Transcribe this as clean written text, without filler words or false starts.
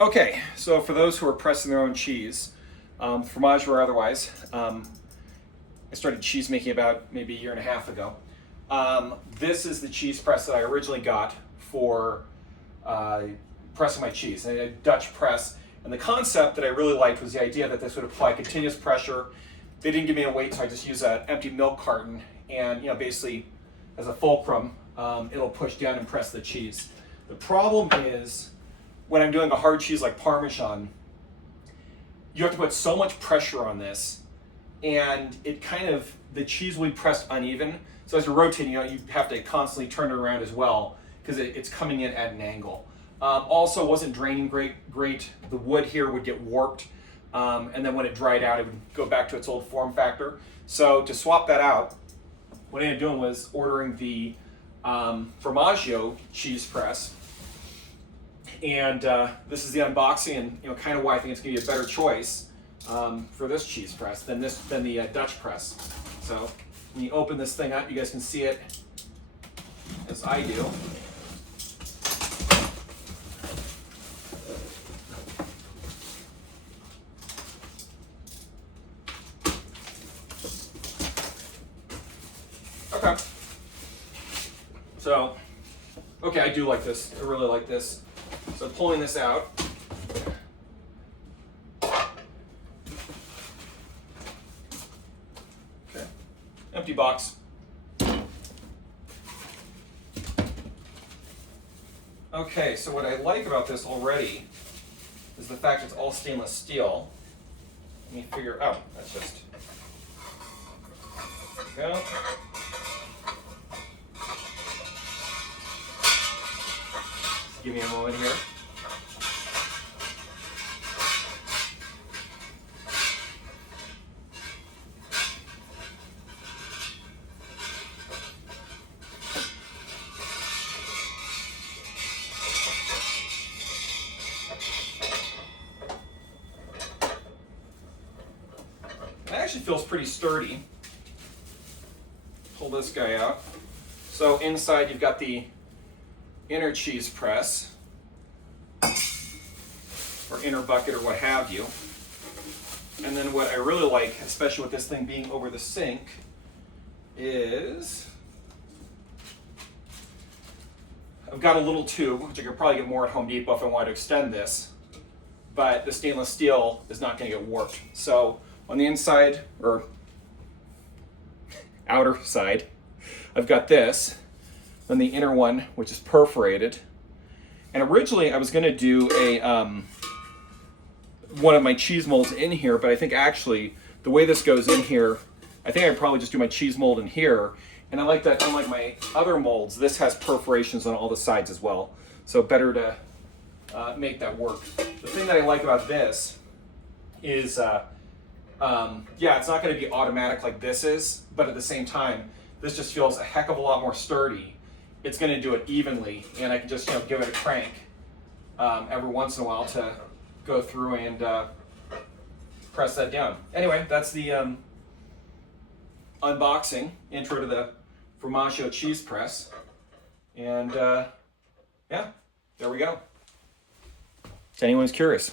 Okay, so for those who are pressing their own cheese, Fromaggio or otherwise, I started cheese making about maybe a year and a half ago. This is the cheese press that I originally got for pressing my cheese, a Dutch press. And the concept that I really liked was the idea that this would apply continuous pressure. They didn't give me a weight, so I just use an empty milk carton, and basically as a fulcrum, it'll push down and press the cheese. The problem is, when I'm doing a hard cheese like Parmesan, you have to put so much pressure on this, and the cheese will be pressed uneven. So as you're rotating, you have to constantly turn it around as well, because it's coming in at an angle. Also, wasn't draining great. The wood here would get warped, and then when it dried out, it would go back to its old form factor. So to swap that out, what I ended up doing was ordering the Fromaggio Cheese Press. And this is the unboxing, and kind of why I think it's going to be a better choice for this cheese press than the Dutch press. So when you open this thing up, you guys can see it as I do. Okay. So, okay, I do like this. I really like this. So pulling this out. Okay. Empty box. Okay, so what I like about this already is the fact it's all stainless steel. Let me figure, oh, that's just, there we go. Give me a moment here. It actually feels pretty sturdy. Pull this guy out. So inside you've got the inner cheese press, or inner bucket, or what have you. And then what I really like, especially with this thing being over the sink, is I've got a little tube, which I could probably get more at Home Depot if I wanted to extend this, but the stainless steel is not going to get warped. So on the inside, or outer side, I've got this. Then the inner one, which is perforated. And originally I was going to do one of my cheese molds in here, but I think actually the way this goes in here, I think I'd probably just do my cheese mold in here. And I like that, unlike my other molds, this has perforations on all the sides as well. So better to make that work. The thing that I like about this is, yeah, it's not going to be automatic like this is, but at the same time, this just feels a heck of a lot more sturdy. It's going to do it evenly, and I can just give it a crank every once in a while to go through and press that down. Anyway, that's the unboxing, intro to the Fromaggio Cheese Press, and yeah, there we go. If anyone's curious.